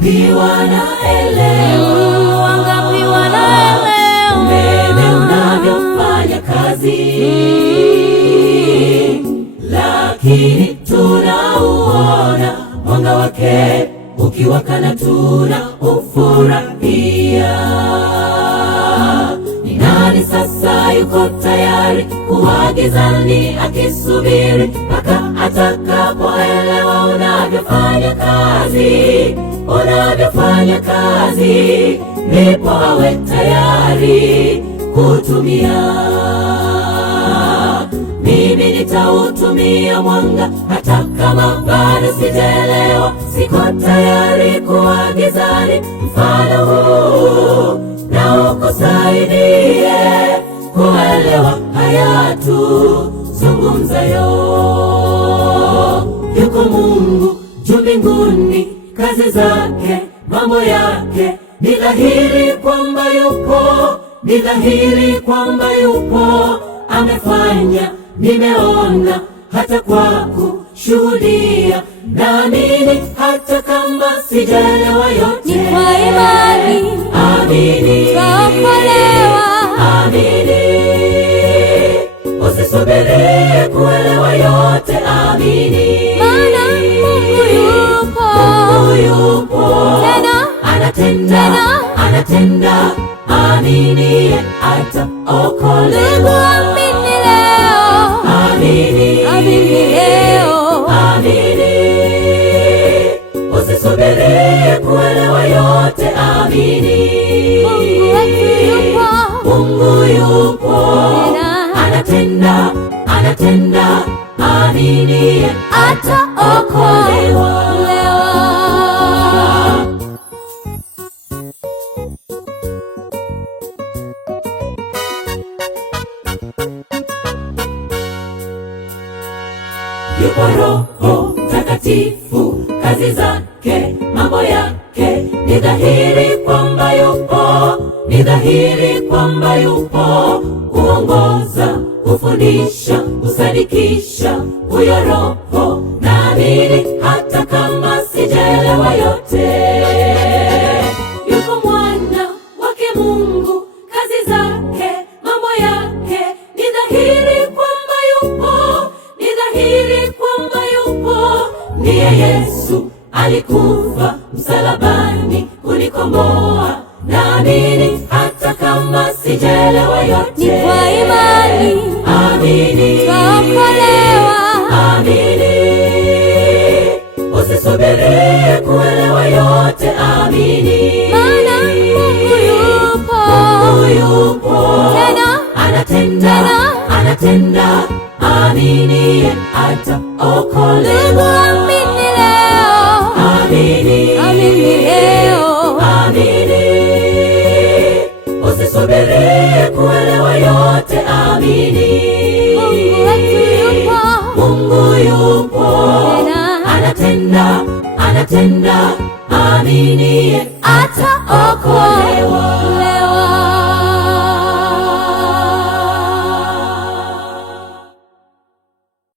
Wangapi wanaelewa, wangapi wanaelewa umeme unavyofanya kazi, lakini tunauona mwanga wake ukiwaka na tunaufurahia. Ni nani sasa yuko tayari kuwa gizani akisubiri mpaka atakapoelewa unavyofanya kazi, unavyofanya kazi, ndipo awe tayari kutumia. Mimi nitautumia mwanga hata kama bado sijaelewa, siko tayari kuwa gizani. Mfano huu na ukusaidie kuelewa haya tuzungumzayo. Yuko Mungu juu mbinguni, kazi zake, mambo yake, ni dhahiri kwamba yupo, ni dhahiri kwamba yupo. Amefanya, nimeona, hata kwa kushuhudia. Naamini hata kama sijaelewa yote, ni kwa imani amini, twaokolewa. amini. Usisubiri kuelewa yote, amini, Maana Mungu yupo, Mungu yupo, tena anatenda, anatenda. Amini ataokolewa. ndugu, amini leo, Amini, amini leo. amini. Usisubiri kuelewa yote, amini. Mungu wetu yupo, Mungu yupo, tena anatenda, anatenda. Amini ataokolewa. Yupo Roho Mtakatifu, kazi zake, mambo yake, ni dhahiri kwamba yupo, ni dhahiri kwamba yupo. Kuongoza, kufundisha, kusadikisha, huyo Roho naamini hata kama sijaelewa yote. Yuko Mwana wake Mungu, kazi zake, mambo yake, ni dhahiri kwamba yupo, ni dhahiri kwamba yupo. Ndiye Yesu alikufa msalabani kunikomboa. Naamini hata kama sijaelewa yote, ni kwa imani amini, twaokolewa. amini. Usisubiri kuelewa yote, amini, Maana Mungu yupo, Mungu yupo, tena anatenda, anatenda. Amini ataokolewa. ndugu, amini leo, Amini, amini leo. amini. Usisubiri kuelewa yote, amini, Mungu wetu